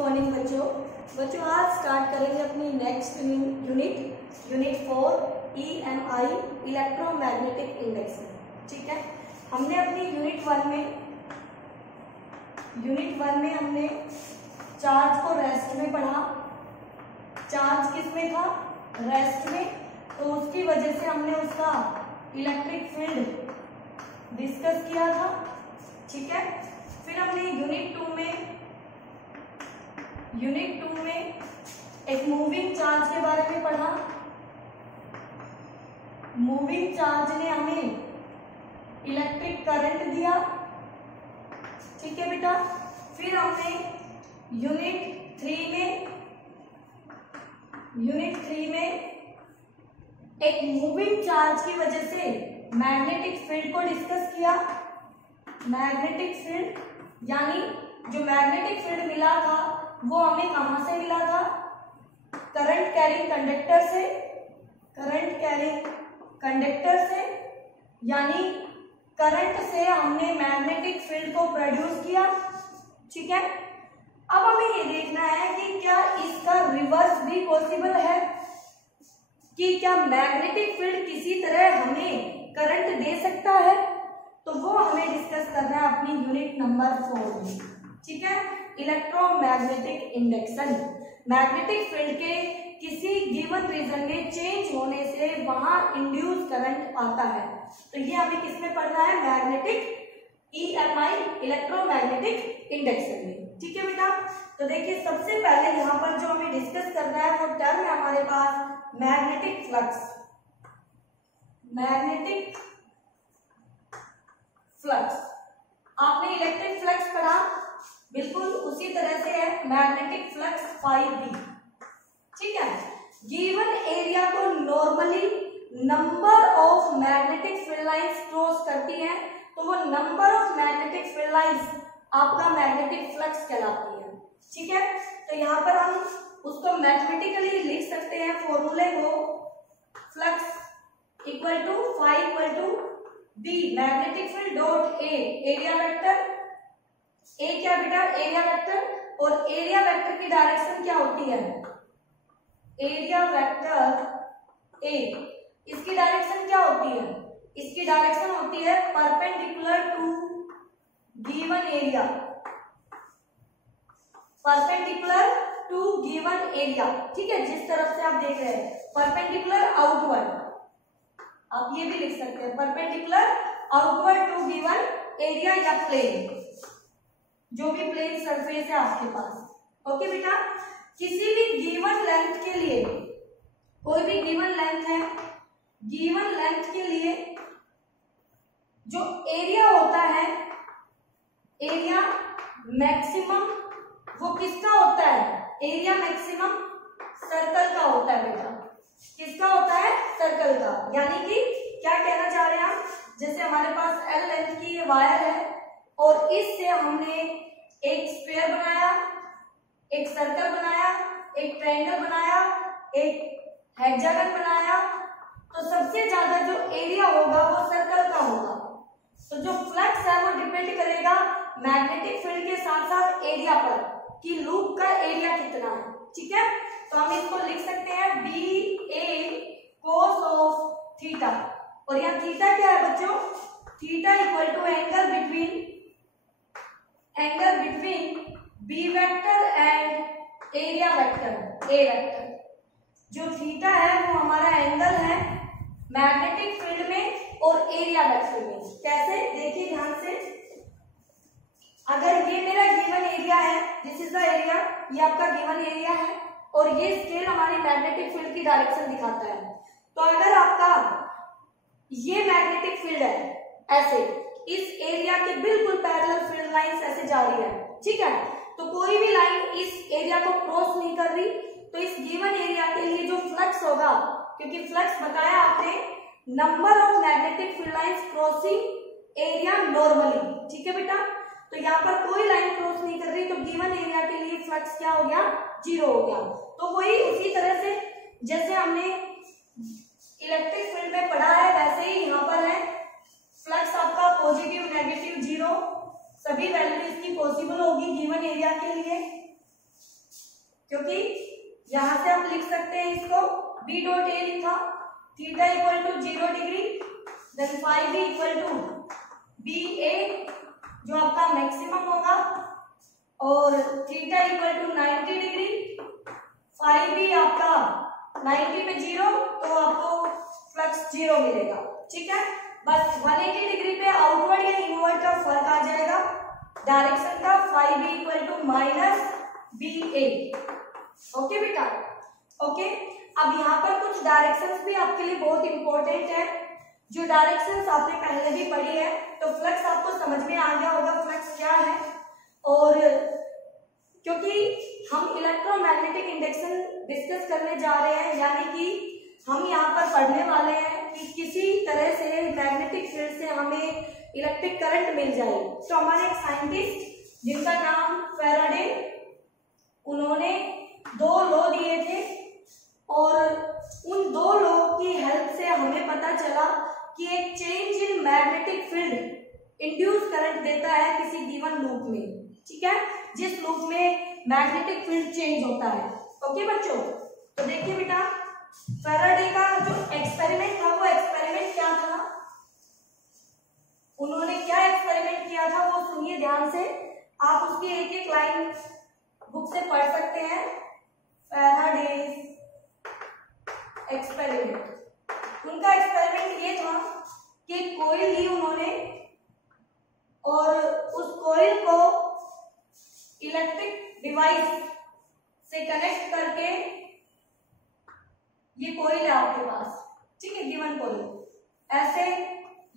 Morning बच्चों आज start करेंगे अपनी next unit 4 EMI electromagnetic index. ठीक है, हमने अपनी यूनिट वन में हमने चार्ज को रेस्ट में पढ़ा। चार्ज किस में था? रेस्ट में। तो उसकी वजह से हमने उसका इलेक्ट्रिक फील्ड डिस्कस किया था। ठीक है, फिर हमने यूनिट टू में एक मूविंग चार्ज के बारे में पढ़ा। मूविंग चार्ज ने हमें इलेक्ट्रिक करंट दिया। ठीक है बेटा, फिर हमने यूनिट थ्री में एक मूविंग चार्ज की वजह से मैग्नेटिक फील्ड को डिस्कस किया। मैग्नेटिक फील्ड यानी जो मैग्नेटिक फील्ड मिला था वो हमें कहां से मिला था? करंट कैरिंग कंडक्टर से, यानी करंट से हमने मैग्नेटिक फील्ड को प्रोड्यूस किया। ठीक है, अब हमें ये देखना है कि क्या इसका रिवर्स भी पॉसिबल है, कि क्या मैग्नेटिक फील्ड किसी तरह हमें करंट दे सकता है। तो वो हमें डिस्कस करना है अपनी यूनिट नंबर 4 में। ठीक है, इलेक्ट्रोमैग्नेटिक इंडक्शन, मैग्नेटिक फील्ड के किसी गिवन रीजन में चेंज होने से वहां इंड्यूस करंट आता है। तो ये हमें किसमें पढ़ना है? मैग्नेटिक EMI इलेक्ट्रोमैग्नेटिक इंडक्शन में। ठीक है बेटा, तो देखिए सबसे पहले यहाँ पर जो हमें डिस्कस करना है वो टर्म है हमारे पास मैग्नेटिक फ्लक्स। मैग्नेटिक फ्लक्स आपने इलेक्ट्रिक फ्लक्स पढ़ा, बिल्कुल उसी तरह से है मैग्नेटिक फ्लक्स 5B। ठीक है, गिवन एरिया को normally number of magnetic field lines cross करती हैं, तो वो number of magnetic field lines आपका मैग्नेटिक फ्लक्स कहलाती है। ठीक है, तो यहाँ पर हम उसको मैथमेटिकली लिख सकते हैं फॉर्मूले को, flux equal to B magnetic field dot A area vector. ए क्या बेटा? Area vector. और एरिया वेक्टर की डायरेक्शन क्या होती है? एरिया वेक्टर ए, इसकी डायरेक्शन क्या होती है? इसकी डायरेक्शन होती है perpendicular to given area. Perpendicular to given area. ठीक है, जिस तरफ से आप देख रहे हैं परपेंडिकुलर आउटवर्ड, आप ये भी लिख सकते हैं perpendicular outward to given area या प्लेन, जो भी प्लेन सरफेस है आपके पास। ओके बेटा, किसी भी गिवन लेंथ के लिए, कोई भी गिवन लेंथ है, गिवन लेंथ के लिए जो एरिया होता है, एरिया मैक्सिमम वो किसका होता है? एरिया मैक्सिमम सर्कल का होता है बेटा। किसका होता है? सर्कल का। यानी कि क्या कहना चाह रहे हैं हम? जैसे हमारे पास L लेंथ की ये वायर है और इससे हमने एक स्फीयर बनाया, एक सर्कल बनाया, एक ट्रायंगल बनाया, एक हेक्सागन बनाया, तो सबसे ज्यादा जो एरिया होगा वो सर्कल का होगा। तो जो फ्लक्स है वो डिपेंड करेगा मैग्नेटिक फील्ड के साथ साथ एरिया पर, कि लूप का एरिया कितना है। ठीक है, तो हम इसको लिख सकते हैं BA cos ऑफ थीटा। और यहाँ थीटा क्या है बच्चों? Theta equal to angle between B vector and area vector A vector. जो थीटा है वो हमारा एंगल है मैग्नेटिक फील्ड में और एरिया वेक्टर में। कैसे? देखिए ध्यान से, अगर ये मेरा गिवन एरिया है, दिस इज द एरिया, ये आपका गिवन एरिया है और ये स्केल हमारी मैग्नेटिक फील्ड की डायरेक्शन दिखाता है। तो अगर आपका ये मैग्नेटिक फील्ड है ऐसे, इस एरिया के बिल्कुल पैरेलल फील्ड लाइंस ऐसे जा रही है। ठीक है, तो कोई भी लाइन इस एरिया को क्रॉस नहीं कर रही, तो इस गिवन एरिया के लिए जो फ्लक्स होगा, क्योंकि फ्लक्स बताया आपने number of magnetic field lines crossing area normally. ठीक है बेटा, तो यहाँ पर कोई लाइन क्रॉस नहीं कर रही, तो गिवन एरिया के लिए फ्लक्स क्या हो गया? 0 हो गया। तो वही उसी तरह से जैसे हमने इलेक्ट्रिक फील्ड में पढ़ा है वैसे ही यहाँ पर है, फ्लक्स आपका पॉजिटिव नेगेटिव 0 सभी वैल्यू इसकी पॉसिबल होगी गिवन एरिया के लिए। क्योंकि यहां से आप लिख सकते हैं इसको बी डॉट ए लिखा, theta equal to 0 degree, then phi B equal to B A जो आपका मैक्सिमम होगा, और theta equal to 90 degree, phi B आपका 90 पे 0, तो आपको फ्लक्स 0 मिलेगा। ठीक है, बस 180 डिग्री पे आउटवर्ड या इनवर्ड का फर्क आ जाएगा डायरेक्शन का, phi B equal to minus B A. Okay बेटा, ओके। अब यहाँ पर कुछ डायरेक्शंस भी आपके लिए बहुत इंपॉर्टेंट है, जो डायरेक्शंस आपने पहले भी पढ़ी है, तो फ्लक्स आपको समझ में आ गया होगा फ्लक्स क्या है। और क्योंकि हम इलेक्ट्रोमैग्नेटिक इंडक्शन डिस्कस करने जा रहे हैं, यानी कि हम यहाँ पर पढ़ने वाले हैं कि किसी तरह से मैग्नेटिक फील्ड से हमें इलेक्ट्रिक करंट मिल जाए। तो हमारे एक साइंटिस्ट जिनका नाम फैराडे, उन्होंने 2 लॉ दिए थे, और उन 2 लॉ की हेल्प से हमें पता चला कि एक change in magnetic field induce current देता है किसी गिवन लूप में। ठीक है, जिस लूप में मैग्नेटिक फील्ड चेंज होता है। ओके बच्चों, तो देखिए बेटा, फैराडे का जो एक्सपेरिमेंट था, वो एक्सपेरिमेंट क्या था, उन्होंने क्या एक्सपेरिमेंट किया था वो सुनिए ध्यान से, आप उसकी एक एक लाइन बुक से पढ़ सकते हैं। फैराडे एक्सपेरिमेंट, उनका एक्सपेरिमेंट ये था कि कोयल ली उन्होंने, और उस कोयल को इलेक्ट्रिक डिवाइस से कनेक्ट करके, ये कोयल है आपके पास, ठीक है, गिवन कोयल, ऐसे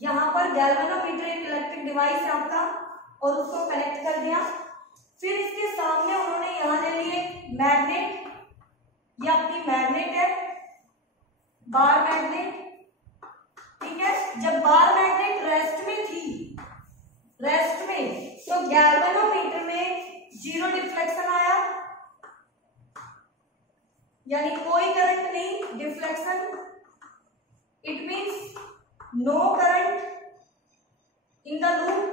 यहां पर गैल्वेनोमीटर एक इलेक्ट्रिक डिवाइस है आपका, और उसको कनेक्ट कर दिया। फिर इसके सामने उन्होंने यहां ले लिए मैग्नेट, ये अपनी मैग्नेट है, बार मैग्नेट। ठीक है, जब बार मैग्नेट रेस्ट में थी, रेस्ट में, तो गैल्वेनोमीटर में 0 डिफ्लेक्शन आया, यानी कोई करंट नहीं, deflection, it means no current in the loop.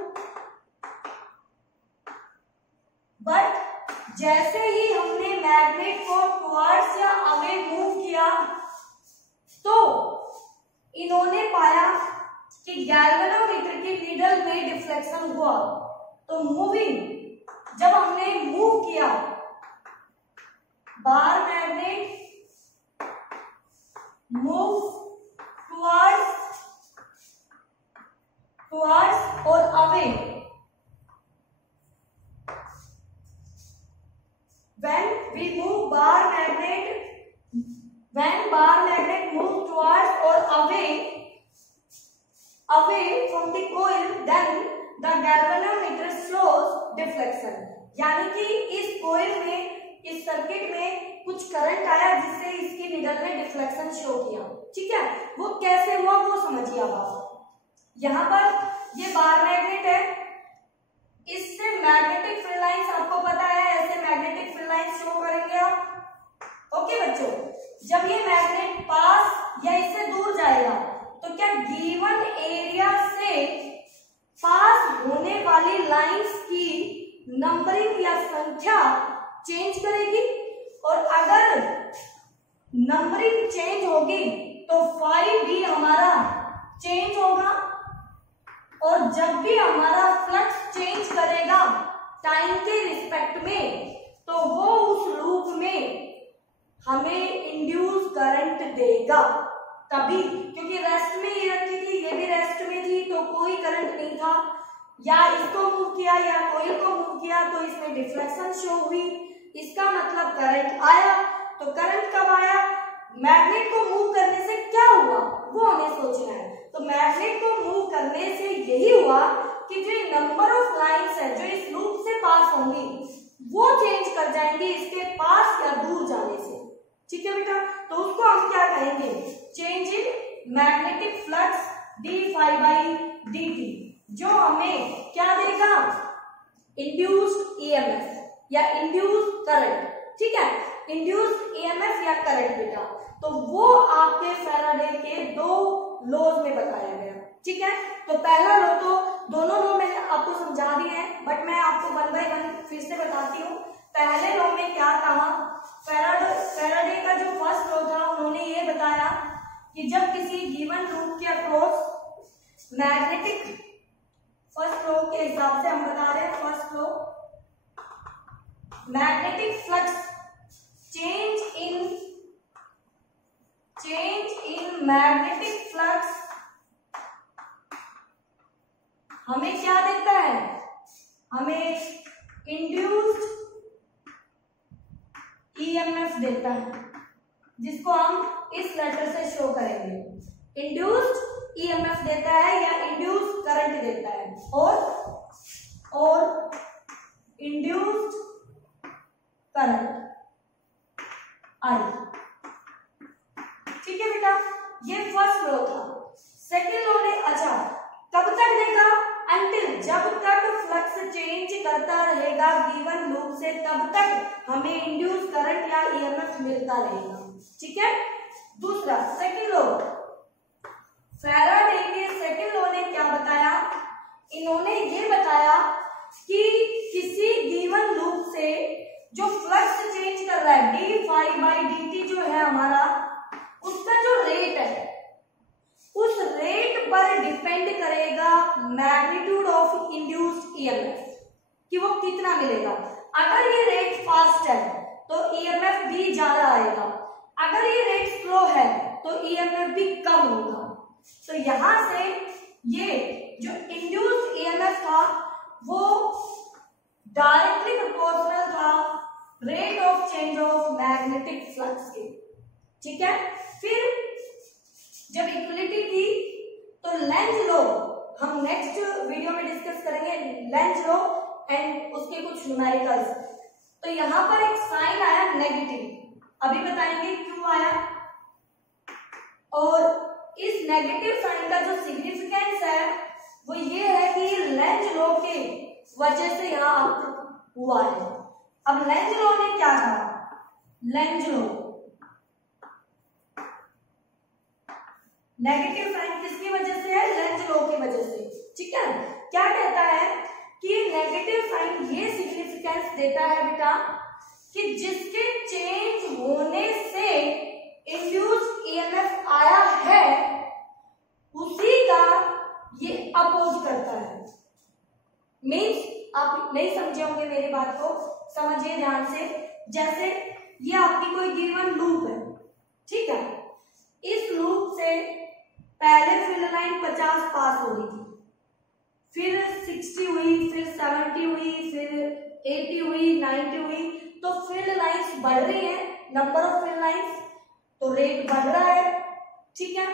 But जैसे ही हमने मैग्नेट को टुवर्ड्स या अवे मूव किया, तो इन्होंने पाया कि गैल्वेनोमीटर की नीडल में डिफ्लेक्शन हुआ। तो मूविंग, जब हमने मूव किया, बार मैग्नेट मूव टुवर्ड्स और away, when bar magnet moves towards or away from the coil, then the galvanometer shows deflection। यानी कि इस कोयल में, इस सर्किट में कुछ करंट आया जिससे इसकी निडल में डिफ्लेक्शन शो किया। ठीक है, वो कैसे हुआ वो समझिए आप। यहाँ पर ये बार मैग्नेट है, इससे मैग्नेटिक फील्ड लाइंस आपको पता है, ऐसे मैग्नेटिक फील्ड लाइंस शो करेंगे आप। ओके बच्चों, जब ये मैग्नेट पास या इससे दूर जाएगा, तो क्या गिवन एरिया से पास होने वाली लाइंस की नंबरिंग या संख्या चेंज करेगी, और अगर नंबरिंग चेंज होगी तो फाई भी हमारा चेंज होगा, और जब भी हमारा फ्लक्स चेंज करेगा टाइम के रिस्पेक्ट में, तो वो उस लूप में हमें इंड्यूस करंट देगा। तभी, क्योंकि रेस्ट में ये रखी थी, ये भी रेस्ट में थी, तो कोई करंट नहीं था, या इसको मूव किया या कोयल को मूव किया तो इसमें डिफ्लेक्शन शो हुई, इसका मतलब करंट आया। तो करंट कब आया, मैग्नेट को मूव करने से क्या हुआ वो हमें सोचना है। तो मैग्नेट को मूव करने से यही हुआ कि जो नंबर ऑफ लाइंस है जो इस लूप से पास होंगी, वो चेंज कर जाएंगे इसके पास या दूर जाने से। ठीक है बेटा, तो उसको हम क्या कहेंगे, change in magnetic flux D phi by D T, जो हमें क्या देगा, इंड्यूस्ड ईएमएफ या इंड्यूस्ड करंट। ठीक है, इंड्यूस्ड ईएमएफ या करंट बेटा, तो वो आपके फैराडे के 2 लॉज में बताया गया। ठीक है, तो पहला लॉ, तो दोनों लॉ मैंने आपको समझा दिए हैं, बट मैं आपको 1 बाय 1 फिर से बताती हूँ। पहले लॉ में क्या कहा, फैराडे का जो फर्स्ट लॉ था उन्होंने ये बताया कि जब किसी गिवन लूप के अक्रॉस मैग्नेटिक, फर्स्ट लॉ के हिसाब से हम बता रहे हैं, first law magnetic flux change in magnetic flux हमें क्या देता है, हमें इंड्यूस्ड ईएमएफ देता है, जिसको हम इस लेटर से शो करेंगे। इंड्यूस्ड ईएमएफ देता है या इंड्यूस्ड करंट देता है, और इंड्यूस्ड करंट आई। ठीक है बेटा, ये फर्स्ट लॉ था। सेकेंड लॉ ने अच्छा कब तक देगा, अंटिल, जब तक फ्लक्स चेंज करता रहेगा गिवन लूप से तब तक हमें इंड्यूस करंट या ईएमएफ मिलता रहेगा। ठीक है। दूसरा सेकेंड लॉ, फैराडे के सेकेंड लॉ ने क्या बताया, इन्होंने ये बताया कि किसी गिवन लूप से जो फ्लक्स चेंज कर रहा है डी फाई बाई डी जो है हमारा, उसका जो रेट है उस रेट पर डिपेंड करेगा मैग्नीट्यूड ऑफ इंड्यूस्ड ईएमएफ, कि वो कितना मिलेगा। अगर ये रेट फास्ट है तो ईएमएफ भी ज्यादा आएगा, अगर ये रेट स्लो है तो ईएमएफ भी कम होगा। तो यहां से ये जो इंड्यूस्ड ईएमएफ था वो डायरेक्टली प्रोपोर्शनल था rate of change of magnetic flux के। ठीक है। फिर जब इक्वलिटी की तो लेंज लॉ हम नेक्स्ट वीडियो में डिस्कस करेंगे, लेंज लॉ एंड उसके कुछ न्यूमेरिकल्स। तो यहां पर एक साइन आया नेगेटिव, अभी बताएंगे क्यों आया, और इस नेगेटिव साइन का जो सिग्निफिकेंस है वो ये है कि लेंज लॉ के वजह से यहां हुआ है। अब लेंज लॉ ने क्या कहा, लेंज लॉ नेगेटिव साइन किसकी वजह से है, लेंज लॉ की वजह से। ठीक है। क्या कहता है कि नेगेटिव साइन ये सिग्निफिकेंस देता है बेटा कि जिसके चेंज होने से इंड्यूस्ड ईएमएफ आया है उसी का ये अपोज करता है। मीन्स आप नहीं समझे होंगे मेरी बात को, समझिए ध्यान से। जैसे ये आपकी कोई गिवन लूप है, ठीक है, इस लूप से पहले फील्ड लाइन 50 पास हो रही थी, फिर 60 हुई, फिर 70 हुई, फिर 80 हुई, 90 हुई, तो फील्ड लाइंस बढ़ रही है, नंबर ऑफ फील्ड लाइंस, तो रेट बढ़ रहा है। ठीक है।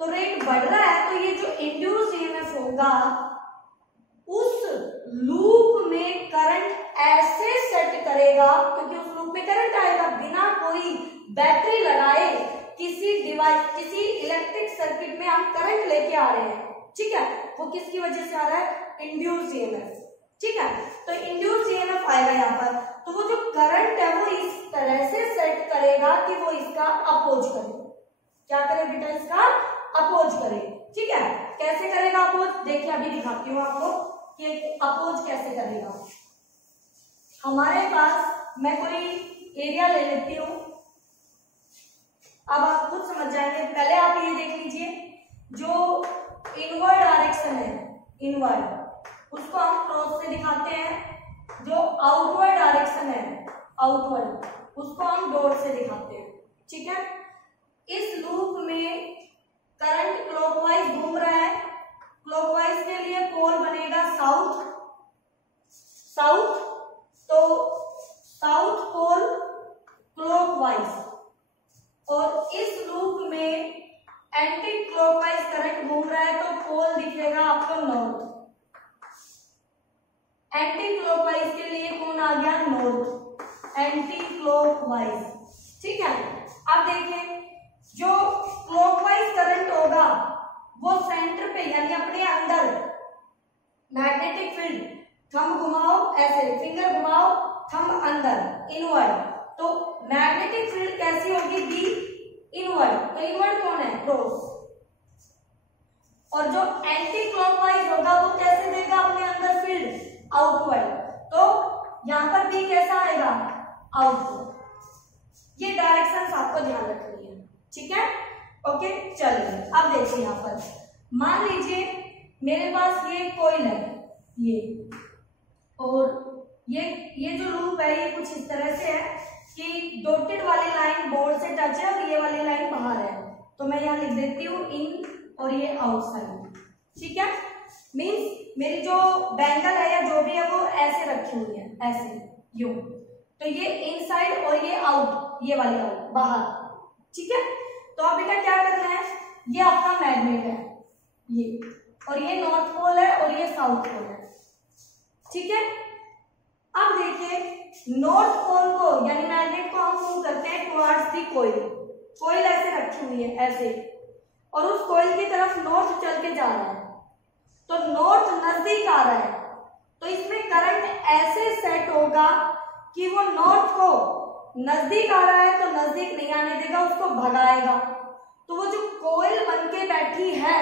तो रेट बढ़ रहा है तो ये जो इंड्यूस्ड ईएमएफ होगा उस लूप में करंट ऐसे सेट करेगा, क्योंकि उस लूप में करंट आएगा बिना कोई बैटरी लगाए, किसी डिवाइस, किसी इलेक्ट्रिक सर्किट में हम करंट लेके आ रहे हैं। ठीक है। वो किसकी वजह से आ रहा है, इंड्यूस्ड ईएमएफ। ठीक है। तो इंड्यूस्ड ईएमएफ आएगा यहाँ पर, तो वो जो करंट है वो इस तरह से सेट करेगा कि वो इसका अपोज करे। क्या करे बेटा, इसका अपोज करे। ठीक है। कैसे करेगा अपोज, देखिए अभी दिखाती हूँ आपको कि अपोज कैसे करेगा। हमारे पास मैं कोई एरिया ले लेती हूँ, अब आप खुद समझ जाएंगे। पहले आप ये देख लीजिए, जो इनवर्ड डायरेक्शन है, इनवर्ड, उसको हम क्रॉस से दिखाते हैं। जो आउटवर्ड डायरेक्शन है, आउटवर्ड, उसको हम डॉट से दिखाते हैं। ठीक है। इस लूप में करंट क्लॉकवाइज घूम रहा है, क्लॉकवाइज के लिए पोल बनेगा साउथ, साउथ, तो साउथ पोल क्लॉकवाइज, और इस लूप में एंटी क्लॉकवाइज करंट घूम रहा है तो पोल दिखेगा आपको नॉर्थ। एंटी क्लॉकवाइज के लिए कौन आ गया, नॉर्थ, एंटी क्लॉकवाइज। ठीक है। अब देखिए, जो क्लॉकवाइज करंट होगा वो सेंटर पे यानी अपने अंदर मैग्नेटिक फील्ड, थंब घुमाओ ऐसे, फिंगर घुमाओ, थंब अंदर, इनवर्ड, तो मैग्नेटिक फील्ड कैसी होगी, दी इनवर्ड। तो इनवर्ड कौन है, क्रॉस। और जो एंटी क्लॉकवाइज होगा वो कैसे देगा अपने अंदर फील्ड, आउटवर्ड। तो यहाँ पर मतलब बी कैसा आएगा, आउटवर्ड। ये डायरेक्शंस आपको ध्यान रखनी है, ठीक है। ओके चलिए अब देखिए यहाँ पर मान लीजिए मेरे पास ये कोइल है ये, और ये जो लूप है ये कुछ इस तरह से है कि डॉटेड वाली लाइन बोर्ड से टच है और ये वाली लाइन बाहर है, तो मैं यहाँ लिख देती हूँ इन और ये आउटसाइड, ठीक है। मीन्स मेरी जो बैंगल है या जो भी है वो ऐसे रखी हुई है, ऐसे यूं, तो ये इनसाइड और ये आउट, ये वाली आउट बाहर, ठीक है। तो अब बेटा क्या करना है, ये आपका मैग्नेट है ये, और ये नॉर्थ पोल है और ये साउथ पोल है, ठीक है। अब देखिए नॉर्थ पोल को यानी मैग्नेट को हम मूव करते हैं टुवर्ड्स दी कोइल, कोइल ऐसे रखी हुई है ऐसे, और उस कोइल की तरफ नॉर्थ चल के जा रहा है, तो नॉर्थ नजदीक आ रहा है, तो इसमें करंट ऐसे सेट होगा कि वो नॉर्थ को नजदीक आ रहा है तो नजदीक नहीं आने देगा, उसको भगाएगा। तो वो जो कोइल बन के बैठी है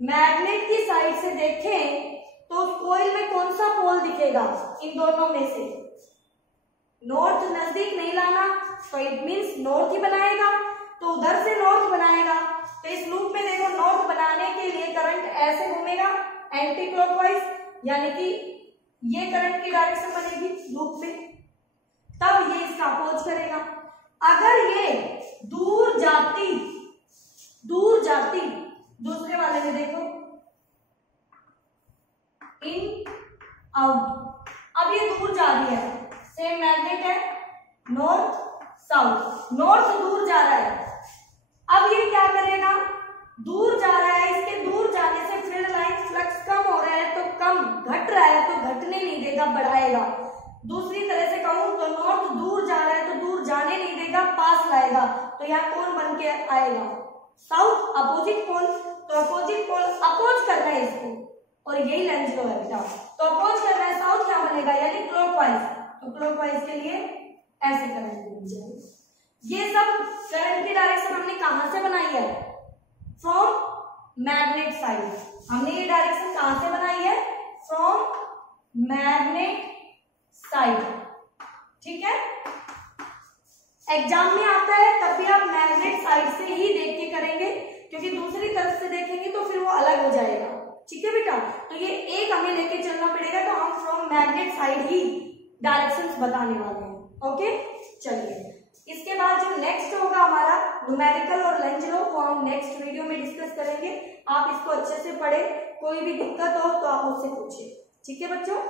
मैग्नेट की साइड से देखें तो उस कोइल में कौन सा पोल दिखेगा, इन दोनों में से नॉर्थ नजदीक नहीं लाना, तो इट मींस नॉर्थ ही बनाएगा, तो उधर से नॉर्थ बनाएगा। तो इस लूप में देखो नॉर्थ बनाने के लिए करंट ऐसे घूमेगा एंटी क्लॉकवाइज, यानी कि ये करंट की डायरेक्शन बनेगी लूप में, तब ये इसका अपोज करेगा। अगर ये दूर जाती दूसरे वाले में देखो इन आउट, अब ये दूर जा रही है, सेम मैग्नेट है नॉर्थ साउथ, नॉर्थ दूर जा रहा है, अब ये क्या करेगा, दूर जा रहा है, इसके दूर जाने से फील्ड लाइन फ्लक्स कम हो रहा है तो कम, घट रहा है तो घटने नहीं देगा, बढ़ाएगा। दूसरी तरह से कहूं तो नॉर्थ दूर जा रहा है तो दूर जाने नहीं देगा, पास लाएगा, तो यहाँ कौन बन के आएगा, साउथ, अपोजिट पोल। तो अपोजिट पोल अपोज करना है इसको, और यही लेंस लो है बेटा, तो अपोज करना है, साउथ क्या बनेगा यानी क्लॉकवाइज, तो क्लॉकवाइज के लिए ऐसे करंट मिल जाएगा। ये सब करंट की डायरेक्शन हमने कहां से बनाई है, फ्रॉम मैग्नेट साइड। हमने ये डायरेक्शन कहां से बनाई है, फ्रॉम मैग्नेट साइड, ठीक है। एग्जाम में आता है तब भी आप मैग्नेट साइड से ही देख के करेंगे, क्योंकि दूसरी तरफ से देखेंगे तो फिर वो अलग हो जाएगा, ठीक है बेटा। तो ये एक हमें लेके चलना पड़ेगा, तो हम from magnet side he directions बताने वाले हैं। ओके चलिए, इसके बाद जो नेक्स्ट होगा हमारा न्यूमेरिकल और लेंज लॉ, वो हम नेक्स्ट वीडियो में डिस्कस करेंगे। आप इसको अच्छे से पढ़े, कोई भी दिक्कत हो तो आप मुझसे पूछिए, ठीक है बच्चों।